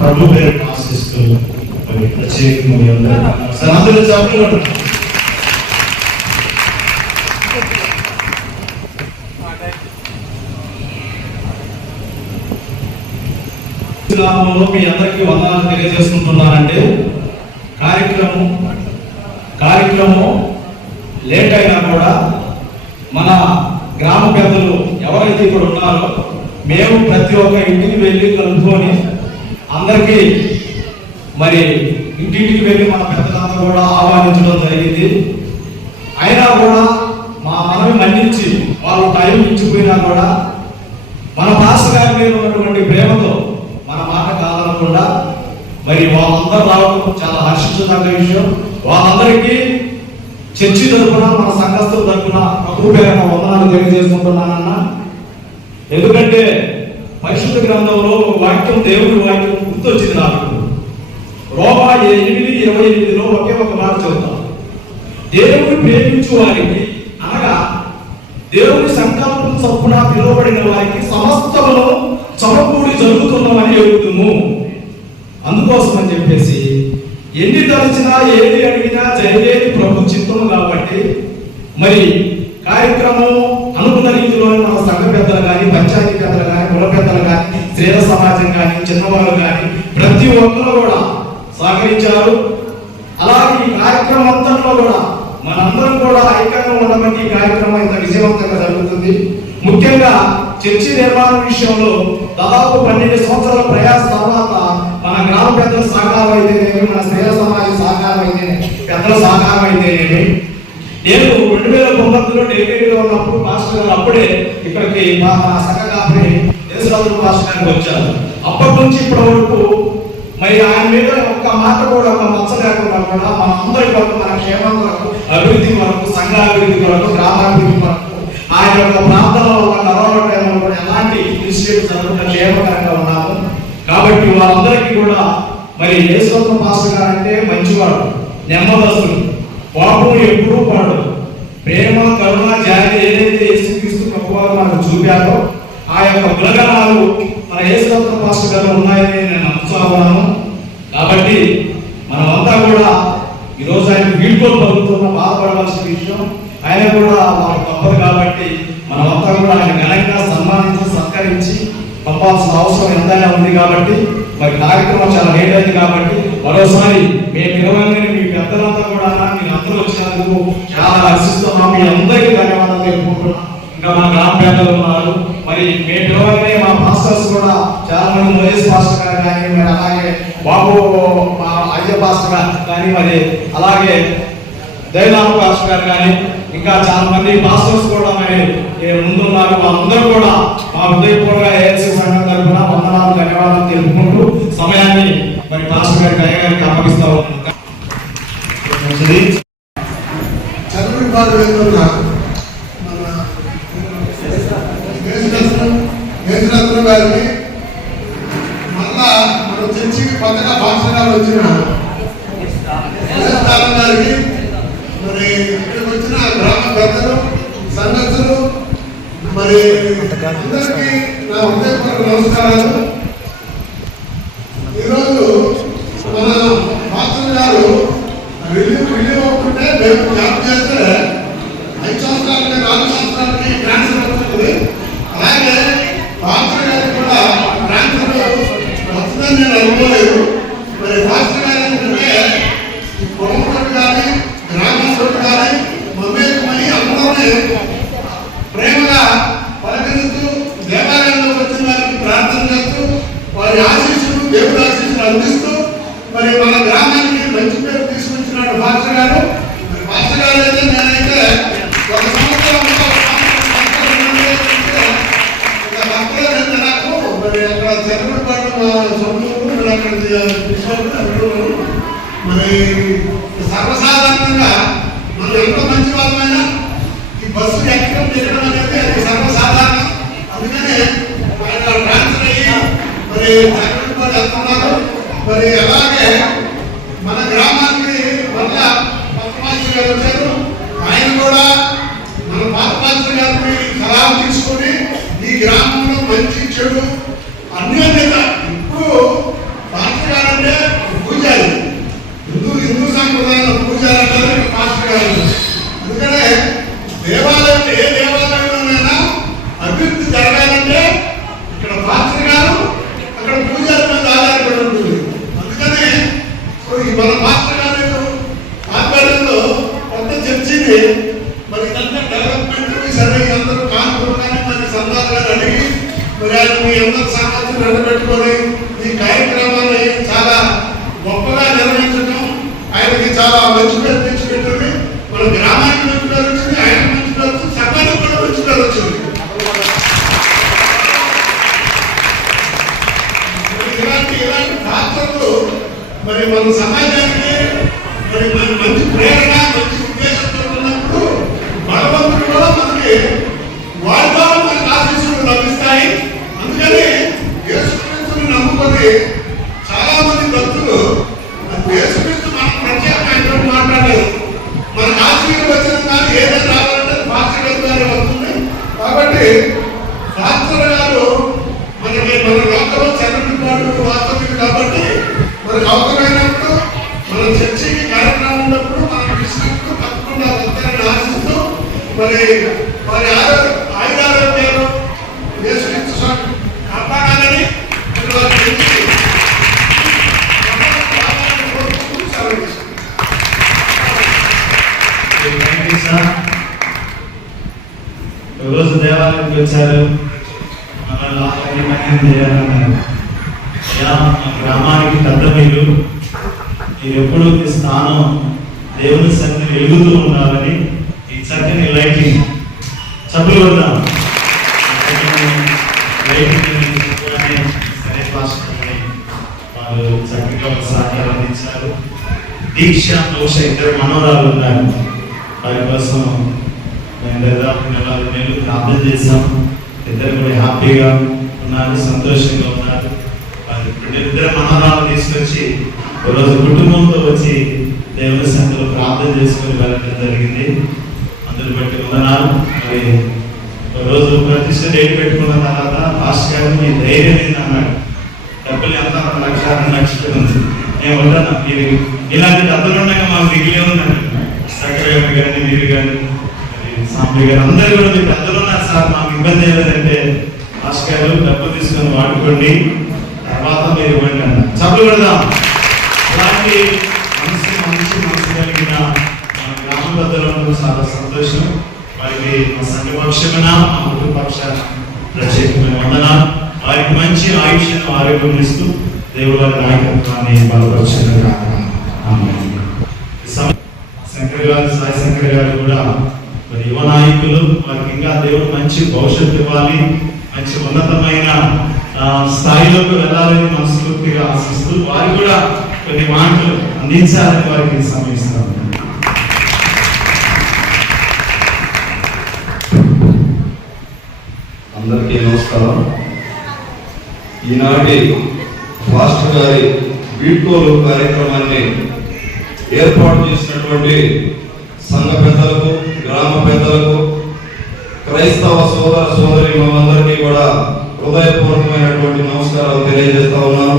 ప్రభు పేరు ఆశిస్తూ మరి ప్రత్యేకంగా అందరూ చెప్పండి. మీ అందరికీ వందనాలు తెలియజేసుకుంటున్నానంటే కార్యక్రమం లేట్ అయినా కూడా మన గ్రామ పెద్దలు ఎవరైతే ఇక్కడ ఉన్నారో మేము ప్రతి ఒక్క ఇంటికి వెళ్ళి కలుపుకొని అందరికీ మరి ఇంటింటికి వెళ్ళి మన పెద్దలంతా కూడా ఆహ్వానించడం జరిగింది. అయినా కూడా మా మనవి మన్నించి వాళ్ళు టైం ఇచ్చిపోయినా కూడా మన పాస్టర్ గారి మీద ఉన్నటువంటి ప్రేమతో మన మాట కాదనకుండా మరి వాళ్ళందరూ రావడం చాలా హర్షించదగ్గ విషయం. వాళ్ళందరికీ చర్చి తరఫున మన సంఘస్థుల తరఫున ప్రభు పేరున వందనాలు తెలియజేసుకుంటున్నానన్న. ఎందుకంటే పరిశుద్ధ గ్రంథంలో వాక్యం, దేవుడి వాక్యం గుర్తొచ్చింది నాకు. రోమా 8:28లో ఒకే ఒక మాట చెబుతాం. దేవుని ప్రేమించు వారికి అనగా దేవుని సంకల్పం చొప్పున పిలువబడిన వారికి సమస్తమును సమకూడి జరుగుతున్నామని ఎరుగుతుము. అందుకోసం అని చెప్పేసి ఎన్ని తలచినా ఏది అడిగినా జరిగేది ప్రభు చిత్తము కాబట్టి మరి కార్యక్రమం అనుకున్న రీతిలోనే మన సంఘ పెద్దలు కానీ, పంచాయతీ పెద్దలు కానీ, కుల పెద్దలు కానీ, స్త్రీల సమాజం కానీ, చిన్నవాళ్ళు కానీ ప్రతి ఒక్కరు కూడా సహకరించారు. అలాగే ఈ కార్యక్రమం అంతట్లో కూడా మనందరం కూడా ఐక్యంగా ఉండబట్టి ఈ కార్యక్రమం ఇంత విజయవంతంగా జరుగుతుంది. ముఖ్యంగా చర్చి నిర్మాణ విషయంలో దాదాపు 12 సంవత్సరాల ప్రయాస తర్వాత మన గ్రామ పెద్దల సహకారం అయితేనేమి, మన స్త్రీల సమాజం సహకారం అయితేనేమి, పెద్దల సహకారం అయితేనేమి. నేను 2009లో డెలిగేట్గా ఉన్నప్పుడు పాస్టర్ గారు అప్పుడే ఇక్కడికి మా సంఘ కాపరి దేశరాజు పాస్టర్ గారికి వచ్చారు. అప్పటి నుంచి ఇప్పటి వరకు మరి ఆయన మీద ఒక్క మాట కూడా ఒక మచ్చ లేకుండా కూడా మన అందరి కొరకు, మన క్షేమం కొరకు, అభివృద్ధి కొరకు, సంఘ అభివృద్ధి కొరకు, గ్రామాభివృద్ధి కొరకు ఆయన యొక్క ప్రాంతంలో ఒక కరోనా టైంలో కూడా ఎలాంటి ఇన్స్టిట్యూట్ జరుగుతున్న క్షేమకరంగా ఉన్నాము. కాబట్టి వాళ్ళందరికీ కూడా మరి యేసురత్న పాస్టర్ గారు అంటే మంచివాడు, నెమ్మదస్తుడు, పాపం ఎప్పుడూ పాడు, ప్రేమ, కరుణ, జాలి ఏదైతే యేసుక్రీస్తు ప్రభువారు మనకు చూపారో ఆ యొక్క గుణగణాలు మన యేసురత్న పాస్టర్ గారు ఉన్నాయని నేను నమ్ముతున్నాను. కాబట్టి మనమంతా కూడా ఈరోజు ఆయన వీడ్కోలు పలుకుతున్న బాధపడవలసిన విషయం. ఆయన కూడా మనకు తప్పదు కాబట్టి మనమంతా కూడా ఆయన ఘనంగా సన్మానించి సత్కరించి పంపాల్సిన అవసరం ఎంతైనా ఉంది. కాబట్టి మరి కార్యక్రమం చాలా లేట్ అయింది కాబట్టి మరోసారి మేము పిలవగానే మీ పెద్దలంతా కూడా మీరు అందరూ వచ్చినందుకు చాలా హర్షిస్తున్నాం. మీ అందరికీ ధన్యవాదాలు తెలుపుకుంటున్నాం. ఇంకా మన గ్రామ పెద్దలు ఉన్నారు. మరి మేము పిలవగానే మా పాస్టర్స్ కూడా చాలా మంది, మహేష్ పాస్టర్ గారు కానీ, మరి అలాగే బాబు మా అయ్య పాస్టర్ గారు కానీ, మరి అలాగే దైనామ పాస్టర్ గారు కానీ, ఇంకా చాలా మంది పాస్టర్స్ కూడా మరి ముందున్నారు. వాళ్ళందరూ కూడా మా హృదయపూర్వక ఏఎస్సీ సంఘం తరఫున వందనాలు, ధన్యవాదాలు తెలుపుకుంటూ సమయాన్ని మరి పాస్టర్ గారికి, అయ్య గారికి అప్పగిస్తా ఉన్నాం. గారిని మళ్ళా మన చర్చికి కొత్తగా భాషలు వచ్చిన గారికి, మరి ఇక్కడికి వచ్చిన గ్రామ పెద్దలు, సంఘస్థులు, మరి అందరికీ నా హృదయపూర్వక నమస్కారాలు. ఈరోజు మన భాషలు గారు రిలీవ్ అవుతుంటే మేము జాబ్ చేస్తే 5 సంవత్సరాలకి 4 సంవత్సరాలకి ట్రాన్స్ఫర్ అవుతుంది. అలాగే పాస్టర్ గారికి కూడా ట్రాన్స్ఫర్ వస్తుందని నేను అనుకోలేదు. మరి పాస్టర్ గారు ఏంటంటే పొలంతో కానీ, గ్రామంతో కానీ మమేకమై అందరినీ ప్రేమగా పలకరిస్తూ, దేవాలయంలోకి వచ్చిన వారికి ప్రార్థన చేస్తూ, వారి ఆశీస్సులు, దేవుడి ఆశీస్సులు అందిస్తూ మరి మన గ్రామానికి మంచి పేరు తీసుకొచ్చినాడు పాస్టర్ గారు. మరి పాస్టర్ గారు అయితే నేనైతే ఒక సంవత్సరం నాకు మరి అక్కడ చెరువుపాటు సొంతూరు అక్కడ మరి సర్వసాధారణంగా మనం ఎంత మంచి వాళ్ళమైనా ఈ బస్సు ఎక్కడం తిరగడం అనేది అది సర్వసాధారణం. అందుకనే ఆయన ట్రాన్స్ఫర్ అయ్యి మరి చెరువుపాటు వెళ్తున్నారు. మరి అలాగే మన గ్రామానికి మళ్ళా పాస్టర్ గారు వచ్చారు. ఆయన కూడా మన పాస్టర్ గారిని సలహా తీసుకొని ఈ గ్రామంలో మంచి చెడు అన్యోన్యత ఇప్పుడు ఇలాంటి పాత్రలు మరి మన సమాజానికి మరి మన మంచి ప్రేరణ మంచి ఉద్దేశంతో ఉన్నప్పుడు భగవంతుడు కూడా మనకి వారి ద్వారా మనకు ఆశీస్సులు లభిస్తాయి. అందుకని యేసుక్రీస్తుని నమ్ముకొని చాలా మంది భక్తులు యేసుక్రీస్తు మనకు ప్రత్యేకమైనటువంటి మాట్లాడలేదు. మనకు ఆశీర్వచనం కానీ ఏదైనా రావాలంటే పాస్టర్ గారు వస్తుంది. కాబట్టి పాస్టర్ గారు మనకి మన లోకంలో చదువుకున్నాడు వాస్తవిక కాబట్టి మనకు అవసరమైనప్పుడు మన చర్చికి కార్యక్రమం ఉన్నప్పుడు మనం విశ్వసిస్తూ తప్పకుండా వస్తారని ఆశిస్తూ మరి వారి ఆయురారోగ్యాలు యేసుక్రీస్తు కాపాడాలని రోజు దేవాలయానికి వచ్చారు, మనల్ని ఆలయం చేయాలన్నారు. గ్రామానికి పెద్ద మీరు ఎప్పుడు ఈ స్థానం దేవుని సన్నిధిని వెలుగుతూ ఉండాలని ఈ చక్కని లైటింగ్ చప్పులు కొడదాం. సరే పాస్టర్ని వాళ్ళు చక్కగా ఒక సహకారం అందించారు. దీక్ష మోక్ష ఇద్దరు మనోరాలు ఉన్నారు. వారి కోసం మేము దాదాపు 4 నెలలు ప్రార్థన చేశాం. ఇద్దరు కూడా హ్యాపీగా ఉన్నారు, సంతోషంగా ఉన్నారు. ఇద్దరు మనోరాలు తీసుకొచ్చి ఒకరోజు కుటుంబంతో వచ్చి దేవుని సన్నిధిలో ప్రార్థన చేసుకుని వెళ్ళడం జరిగింది. అందుని బట్టి వందనాలు. మరి ఒకరోజు ప్రతిష్ట డేట్ పెట్టుకున్న తర్వాత పాస్టర్ గారు మీ ధైర్యం ఏంది అన్నాడు. డబ్బులు ఎంత 1 లక్ష 2 లక్షలు ఉంది. నేను వద్దన్నా, మీరు ఇలాంటి డబ్బులు ఉండగా మాకు దిగులే ఉందండి. సకరయ్య కానీ మీరు కానీ సాంబి గారు అందరూ కూడా మీకు పెద్దలు ఉన్నారు సార్, మాకు ఇబ్బంది ఏదంటే పాస్టర్ గారు డబ్బులు తీసుకొని వాడుకోండి, తర్వాత మీరు ఇవ్వండి అన్న. చదువు పెడదాం. అలాంటి మనసు కలిగిన మన గ్రామ పెద్దలు చాలా సంతోషం. వారికి మా సంఘ పక్షమైన మా కుటుంబ పక్షాన ప్రత్యేకమైన వందనాలు. వారికి మంచి ఆయుష్ను ఆరోగ్యం ఇస్తూ దేవుడు వారి నాయకత్వాన్ని బలపరిచిన శంకర్ గారు, సాయి శంకర్ గారు కూడా మరి యువ నాయకులు. వారికి ఇంకా దేవుడు మంచి భవిష్యత్తు ఇవ్వాలి, మంచి ఉన్నతమైన స్థాయిలోకి వెళ్ళాలని మనస్ఫూర్తిగా ఆశిస్తూ వారు కూడా కొన్ని మాటలు అందించాలని వారికి సమయిస్తాను. అందరికీ నమస్కారం. ఈనాటి పాస్టర్ గారి వీడ్కోలు కార్యక్రమాన్ని ఏర్పాటు చేసినటువంటి సంఘ పెద్దలకు, గ్రామ పెద్దలకు, క్రైస్తవ సోదర సోదరి మనందరికీ కూడా హృదయపూర్వకమైనటువంటి నమస్కారాలు తెలియజేస్తా ఉన్నాను.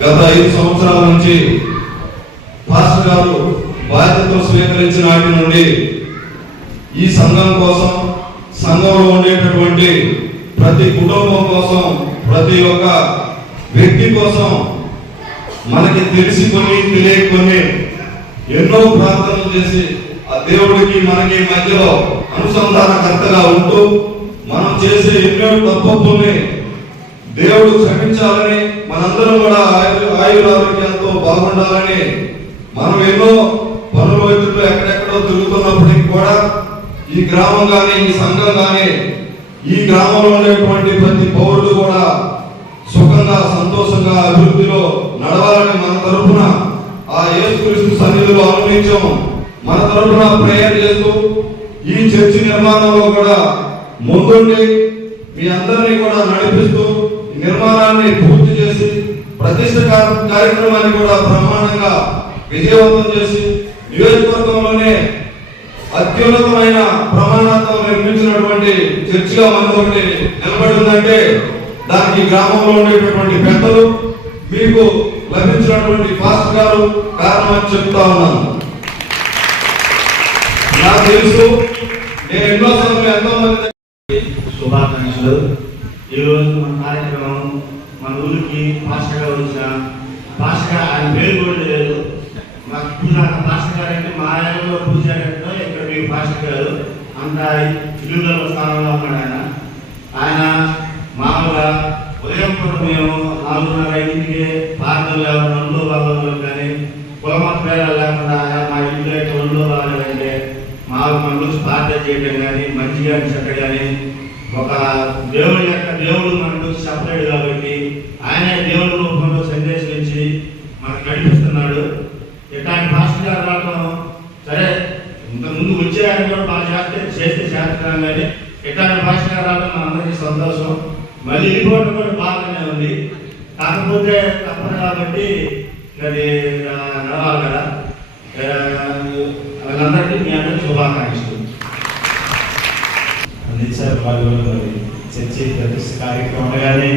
గత 5 సంవత్సరాల నుంచి పాస్టర్ గారు బాధ్యతలు స్వీకరించిన నాటి నుండి ఈ సంఘం కోసం, సంఘంలో ఉండేటటువంటి ప్రతి కుటుంబం కోసం, ప్రతి ఒక్క వ్యక్తి కోసం మనకి తెలిసి కొన్ని తెలియకొని ఎన్నో ప్రార్థనలు చేసి ఆ దేవుడికి మనకి మధ్యలో అనుసంధానకర్తగా ఉంటూ మనం చేసే ఎన్నో తప్పుల్ని దేవుడు క్షమించాలని, మనందరం కూడా ఆయురారోగ్యాలతో బాగుండాలని మనం ఎన్నో పనుల వైద్యులు ఎక్కడెక్కడో తిరుగుతున్నప్పటికీ కూడా ఈ గ్రామం కానీ, ఈ సంఘం కానీ, ఈ గ్రామంలో ఉండేటువంటి ప్రతి పౌరుడు కూడా సుఖంగా, సంతోషంగా, అభివృద్ధిలో నడవాలని మన తరఫున ఆ యేసుక్రీస్తు సన్నిధిలో అనునిత్యం మన తరఫున ప్రేయర్ చేస్తూ ఈ చర్చి నిర్మాణంలో కూడా ముందుండి మీ అందరినీ కూడా నడిపిస్తూ నిర్మాణాన్ని పూర్తి చేసి ప్రతిష్ట కార్యక్రమాన్ని కూడా బ్రహ్మాండంగా విజయవంతం చేసి నియోజకవర్గంలోనే అత్యున్నతమైన ప్రమాణాలతో నిర్మించినటువంటి చర్చిగా మనతోటి నిలబడి ఉందంటే దానికి గ్రామంలో ఉండేటటువంటి పెద్దలు, మీకు లభించినటువంటి పాస్టర్ గారు కారణం అని చెప్తా ఉన్నాను. నాకు తెలుసు, నేను ఎన్నో సార్లు ఎంతో మంది శుభాకాంక్షలు. ఈరోజు మన కార్యక్రమం మన ఊరికి పాస్టర్ గారు వచ్చిన పాస్టర్ గారు, ఆయన పేరు కూడా లేదు మాకు. ఇప్పుడు నాకు పాస్టర్ గారు అంటే మా ఆయనలో పూజారంటే ఇక్కడ మీకు పాస్టర్ గారు అంత ఇల్లు స్థానంలో ఉన్నాడు. ఆయన మామూలుగా ఉదయం పూట మేము 4:30 ప్రార్థనలు ఎవరు 2 భాగంలో కానీ కులమత పేరు లేకుండా మా ఇంట్లో అయితే 2 భాగాలంటే మన గురించి ప్రార్థన చేయడం కానీ, మంచిగా చెడ్డ కానీ, ఒక దేవుడు యొక్క దేవుడు మన గురించి సపరేట్ కాబట్టి ఆయనే దేవుడి రూపంలో సందేశం ఇచ్చి మనకు నడిపిస్తున్నాడు. ఇట్లాంటి భాషలు గారు రావడం సరే, ఇంతకుముందు వచ్చే ఆయన కూడా బాగా చేస్తే చేస్తున్నాం, కానీ ఇట్లాంటి భాష గారు రావడం మనందరికీ సంతోషం. మళ్ళీ వెళ్ళిపోవడం కూడా బాగానే ఉంది. కాకపోతే తప్పదు కాబట్టి అది రావాలి కదా. వాళ్ళందరికీ మీ అందరికీ శుభాకాంక్షలు అందించారు. వాళ్ళు కూడా మరి చర్చి ప్రతిష్ట కార్యక్రమం కానీ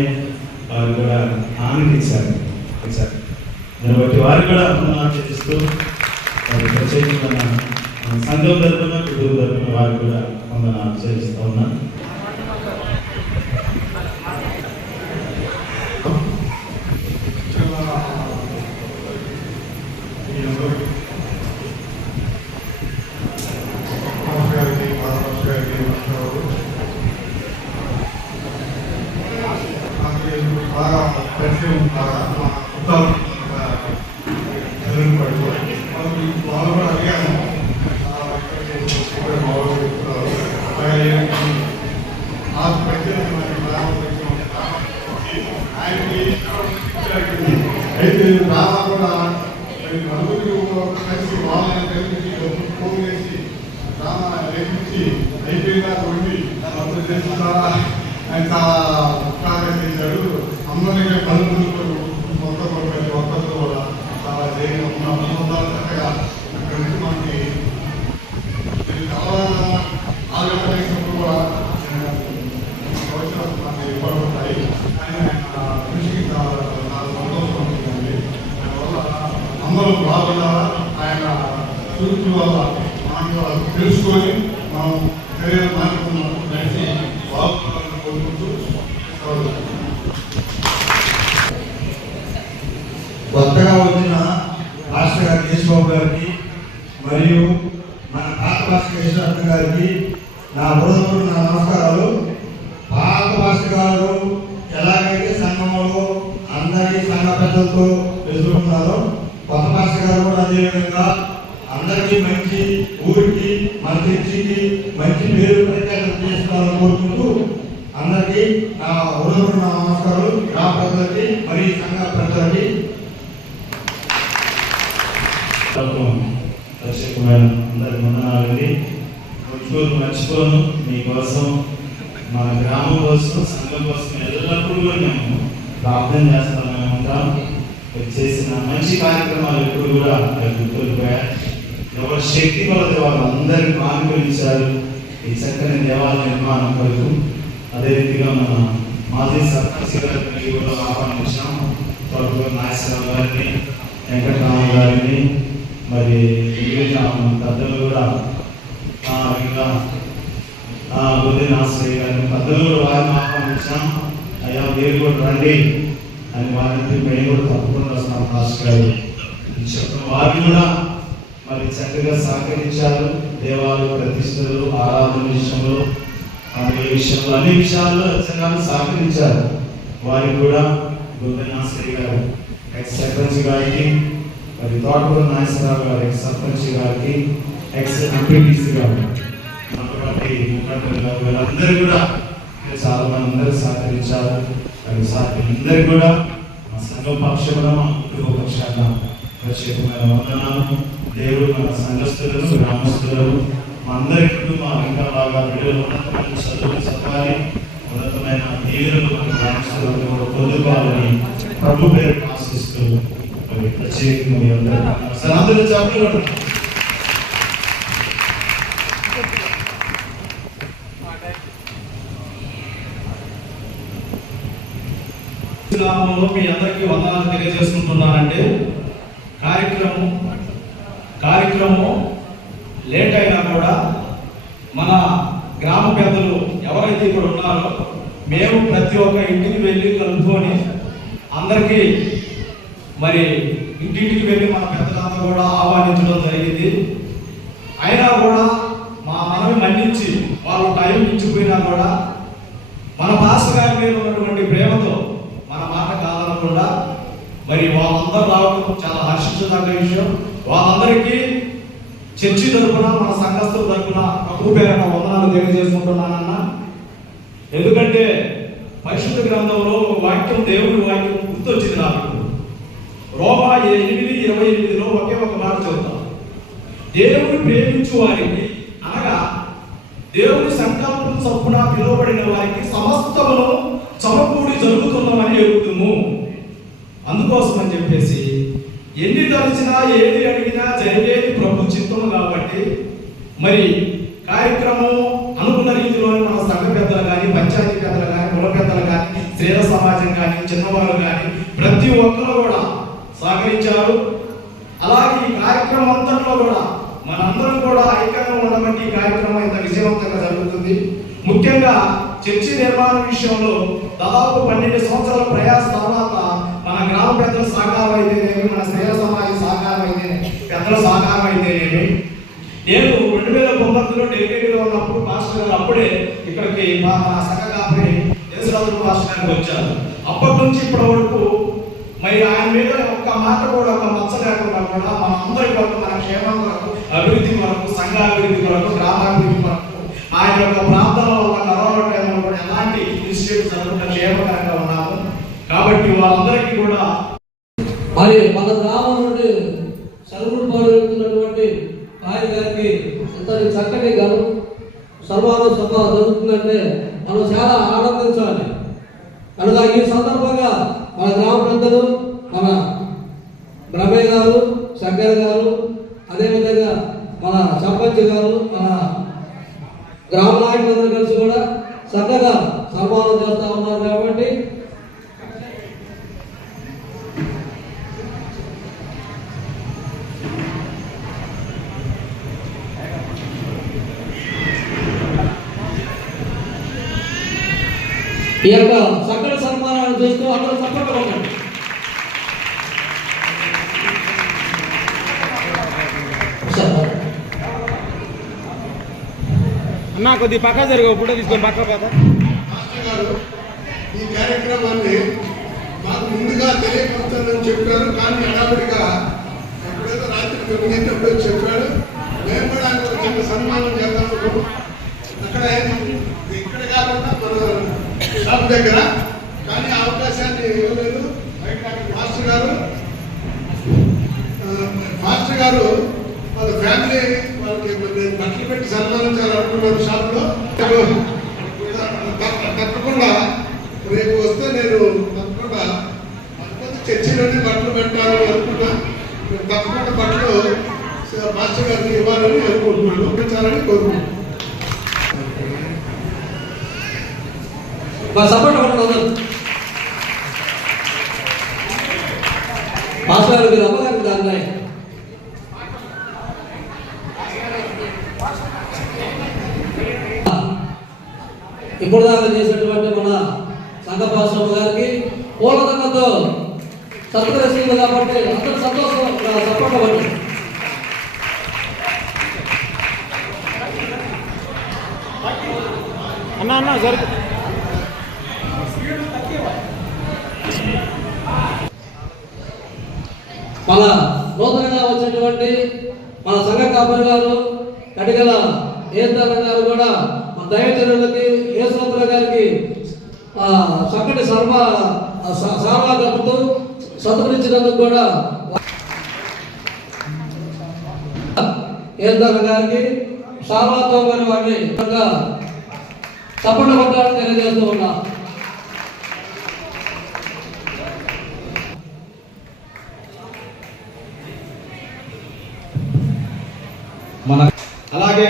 వాళ్ళు కూడా ఆనందించారు. దాన్ని బట్టి వారు కూడా చెల్లిస్తూ ప్రత్యేకంగా సంఘం తరపున కుటుంబ తరపున వారు కూడా వందనాలు చెల్లిస్తూ ఉన్నారు. బాగా పరిచయం వాళ్ళు కూడా అడిగాను. అయితే డ్రామా కూడా నలుగురికి కలిసి వాళ్ళని కలిసి ఫోన్ చేసి డ్రామా నేర్పించి అయిపోయిందా ఉండి అప్పుడు చేస్తున్నారా ఆయన చాలా ఉపకారం చేశాడు. అందరికీ పలువురు ఒక్కరితో కూడా చాలా చేయడం చక్కగా అక్కడ నుంచి మనకి ఆలోచించినప్పుడు కూడా మనకి ఇవ్వబడతాయి. కృషికి చాలా సంతోషం ఉంటుందండి. దానివల్ల అందరూ బాగుండాలా, ఆయన సూచన వల్ల మనం తెలుసుకొని మనం శరీర మార్పులను నడిచి బాగుండాలని కోరుకుంటూ కొత్తగా వచ్చిన మాస్టర్ గారు కేశబాబు గారికి మరియు మన పాత మాస్టర్ కేశరత్న గారికి నా హృదయపూర్వక నా నమస్కారాలు. పాత మాస్టర్ గారు ఎలాగైతే సంఘంలో అందరి సంఘ పెద్దలతో ఎదుర్కొన్నారో, కొత్త మాస్టర్ గారు కూడా అదేవిధంగా అందరికీ మంచి ఊరికి మన చర్చికి మంచి పేరు ప్రఖ్యాతం చేస్తున్నారని కోరుకుంటూ అందరికీ నా హృదయపూర్వక నా నమస్కారాలు. గ్రామ ప్రజలకి మరియు సంఘ ప్రజలకి ప్రత్యేకమైన అందరికి వందనాలండి. మర్చిపోను, మీకోసం మన గ్రామం కోసం సంఘం కోసం ఎల్లప్పుడూ మేము ప్రార్థన చేస్తామని ఉంటాం. చేసిన మంచి కార్యక్రమాలు ఎప్పుడు కూడా గుర్తుపోయాయి. ఎవరి శక్తి కొలది వాళ్ళు అందరికీ అనుకూలించారు ఈ చక్కని దేవాలయ నిర్మాణం కొరకు. అదే రీతిగా మన మాజీ సర్పంచ్ గారిని కూడా ఆహ్వానించాం. త్వరగా నాగేశ్వరరావు గారిని, వెంకటరామ గారిని, మరి మిగిలిన పెద్దలు కూడా ఇంకా ఆశ్రయ గారిని పెద్దలు కూడా వారిని ఆహ్వానించాం. అయ్యా మీరు కూడా రండి అని వారిని మేము కూడా తప్పకుండా వస్తాం. మాస్టర్ గారు చెప్పిన వారు కూడా మరి చక్కగా సహకరించారు. దేవాలయ ప్రతిష్టలు, ఆరాధన విషయంలో, ఏ విషయంలో, అన్ని విషయాల్లో చక్కగా సహకరించారు. వారికి కూడా ఆశ్రయ గారు, ఎక్స్ సర్పంచ్ గారికి, మరి తోటపూర్ నాగేశ్వరరావు గారు ఎక్స్ సర్పంచ్ గారికి, ఎక్స్ ఎంపీటీసీ గారు, వీళ్ళందరూ కూడా చాలా మంది అందరూ సహకరించారు. అందరూ కూడా మా సంఘం పక్షమున, మా కుటుంబ పక్షాన ప్రత్యేకమైన వందనాలు. దేవుడు మన సంఘస్థులను, గ్రామస్తులను, మా అందరి కుటుంబం ఇంకా బాగా బిడ్డలు ఉన్నతమైన చదువులు చదవాలి, ఉన్నతమైన దీవులను మన గ్రామస్తులను కూడా పొందుకోవాలని ప్రభు పేరు ఆశిస్తూ ప్రత్యేకంగా అందరూ చెప్పలు గ్రామంలో మీ అందరికీ వందనాలు తెలియజేసుకుంటున్నానండి. కార్యక్రమం లేట్ అయినా కూడా మన గ్రామ పెద్దలు ఎవరైతే ఇక్కడ ఉన్నారో మేము ప్రతి ఒక్క ఇంటికి వెళ్ళి కలుపుకొని అందరికీ మరి ఇంటింటికి వెళ్ళి మన పెద్దలంతా కూడా ఆహ్వానించడం జరిగింది. అయినా కూడా మా మనవి మన్నించి వాళ్ళు టైం ఇచ్చిపోయినా కూడా మన పాస్టర్ గారి మీద ఉన్నటువంటి ప్రేమతో మన మాట కాదనకుండా మరి వాళ్ళందరూ రావడం చాలా హర్షించదగ్గ విషయం. వాళ్ళందరికీ చర్చి తరపున, మన సంఘస్థుల తరపున ప్రభు పేరున వందనాలు తెలియజేసుకుంటున్నానన్న. ఎందుకంటే పరిశుద్ధ గ్రంథంలో ఒక వాక్యం, దేవుడి వాక్యం గుర్తొచ్చింది నాకు. రోమా 8:28లో ఒకే ఒక మాట చదువుతాం. దేవుడు ప్రేమించు వారికి, అనగా దేవుని సంకల్పం చొప్పున పిలువబడిన వారికి సమస్తమును సమకూడి జరుగుతున్నామని ఎరుగుతుము. అందుకోసం అని చెప్పేసి ఎన్ని తలచినా ఏది అడిగినా జరిగేది ప్రభు చిత్తము కాబట్టి మరి కార్యక్రమం అనుకున్న రీతిలోనే మన సంఘ పెద్దలు కానీ, పంచాయతీ పెద్దలు కానీ, కుల పెద్దలు కానీ, స్త్రీల సమాజం కానీ, చిన్నవాళ్ళు కానీ ప్రతి ఒక్కరు కూడా సహకరించారు. అలాగే ఈ కార్యక్రమం అంతట్లో కూడా మనందరం కూడా ఐక్యంగా ఉండబట్టి ఈ కార్యక్రమం ఇంత విజయవంతంగా జరుగుతుంది. ముఖ్యంగా చర్చి నిర్మాణ విషయంలో దాదాపు 12 సంవత్సరాల ప్రయాస తర్వాత మన గ్రామ పెద్దల సహకారం అయితేనేమి, మన స్త్రీల సమాజం సహకారం అయితేనేమి, పెద్దల సహకారం అయితేనేమి. నేను 2019లో డెలిగేట్గా ఉన్నప్పుడు మాస్టర్ గారు అప్పుడే ఇక్కడికి మన సంఘ కాపరి యేసురాజు మాస్టర్ గారికి వచ్చారు. అప్పటి నుంచి ఇప్పటి వరకు మరి ఆయన మీద ఒక్క మాట కూడా, ఒక మచ్చ లేకుండా కూడా మన అందరి కొరకు, మన క్షేమం కొరకు, అభివృద్ధి కొరకు, సంఘ అభివృద్ధి కొరకు, గ్రామాభివృద్ధి కొరకు ఆయన యొక్క ప్రాంతంలో ఒక కరోనా టైంలో కూడా ఎలాంటి ఇన్స్టిట్యూట్ జరగకుండా క్షేమకరంగా ఉన్నాము. కాబట్టి వాళ్ళందరికీ కూడా మరి మన గ్రామం నుండి సర్వులు పాల్గొంటున్నటువంటి ఆయన గారికి ఇంతటి చక్కటి సర్వాలు సభ జరుగుతుందంటే మనం చాలా ఆనందించాలి. కనుక ఈ సందర్భంగా మన గ్రామ పెద్దలు, మన బ్రహ్మయ్య గారు, శంకర్ గారు, అదేవిధంగా మన సర్పంచ్ గారు, మన గ్రామ నాయకులందరూ కలిసి కూడా చక్కగా సన్మానం చేస్తూ ఉన్నారు. కాబట్టి ఈ యొక్క చక్కటి సన్మానాన్ని చూస్తూ అందరూ చప్పట్లు కొట్టండి. అన్నా కొద్ది పక్క జరుగు, ఫోటో తీసుకొని పక్క పోతా. మాస్టర్ గారు ఈ కార్యక్రమాన్ని మాకు ముందుగా తెలియపరచాలని చెప్పారు. కానీ హడావిడిగా ఎప్పుడైతే రాత్రి 9 చెప్పాడు. మేము కూడా ఆయన ఒక చిన్న సన్మానం చేద్దాము. అక్కడ ఇక్కడ కాకుండా మన షాప్ దగ్గర, కానీ అవకాశాన్ని ఇవ్వలేదు. మాస్టర్ గారు వాళ్ళ ఫ్యామిలీ వాళ్ళకి బట్టలు పెట్టి సన్మానించాలనుకున్నారు షాప్లో. తప్పకుండా రేపు వస్తే నేను తప్పకుండా చర్చిలోనే బట్టలు పెట్టాలని అనుకున్నా. తప్పకుండా బట్టలు మాస్టర్ గారికి ఇవ్వాలని అనుకుంటున్నాను, పెంచాలని కోరుకుంటున్నాను. మాస్టర్ గారు మీరు అమ్మగారికి దాన్ని ఇప్పుడు దాకా చేసినటువంటి మన సంఘపాశ్రమ గారికి పూలదండతో సత్కరిస్తుంది. కాబట్టి అందరూ సంతోషం సపోర్ట్. అన్నా జరుగు. మన నూతనంగా వచ్చినటువంటి మన సంఘ కాపరి గారు కటికల ఏతార గారు కూడా మన దైవజనులకి యేసురాజు గారికి చక్కటి సార్వా గడుపుతూ సత్కరించినందుకు కూడా ఏతార గారికి సార్వాతో గారి వారిని తప్పకుండా కొట్టాలని తెలియజేస్తూ ఉన్నా. మన అలాగే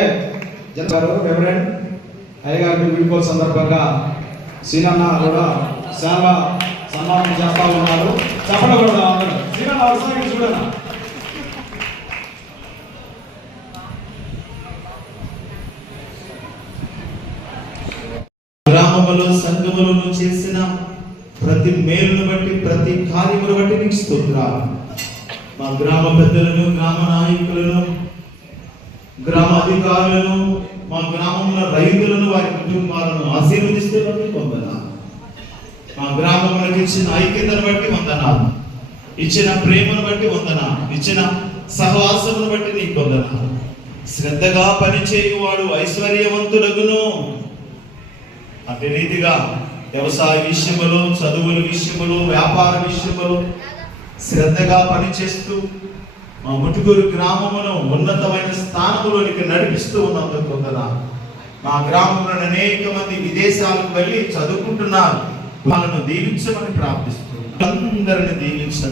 జనగారు రెవరెండ్ అయ్యగారి వీడ్కోలు సందర్భంగా సీనన్న కూడా చాలా సన్మానం చేస్తా ఉన్నారు. చెప్పండి కూడా అందరూ సీనన్న అవసరం చూడనా. గ్రామములో సంఘములను చేసిన ప్రతి మేలును బట్టి, ప్రతి కార్యమును బట్టి నీకు స్తోత్రాలు. మా గ్రామ పెద్దలను, గ్రామ నాయకులను, గ్రామ అధికారులను, మా గ్రామంలో రైతులను, వారి కుటుంబాలను ఆశీర్వదిస్తే బట్టి వందనాలు. మా గ్రామములకు ఇచ్చిన ఐక్యతను బట్టి వందనాలు, ఇచ్చిన ప్రేమను బట్టి వందనాలు, ఇచ్చిన సహవాసమును బట్టి నీకు వందనాలు. శ్రద్ధగా పనిచేయువాడు ఐశ్వర్యవంతుడగును. అదే రీతిగా వ్యవసాయ విషయములో, చదువుల విషయములో, వ్యాపార విషయములో శ్రద్ధగా పనిచేస్తూ మా ముటుకూరు గ్రామమును ఉన్నతమైన స్థానంలోనికి నడిపిస్తూ ఉన్నందుకు కదా మా గ్రామంలో అనేక మంది విదేశాలకు వెళ్ళి చదువుకుంటున్నారు. వాళ్ళను దీవించమని ప్రార్థిస్తూ అందరిని దీవించండి.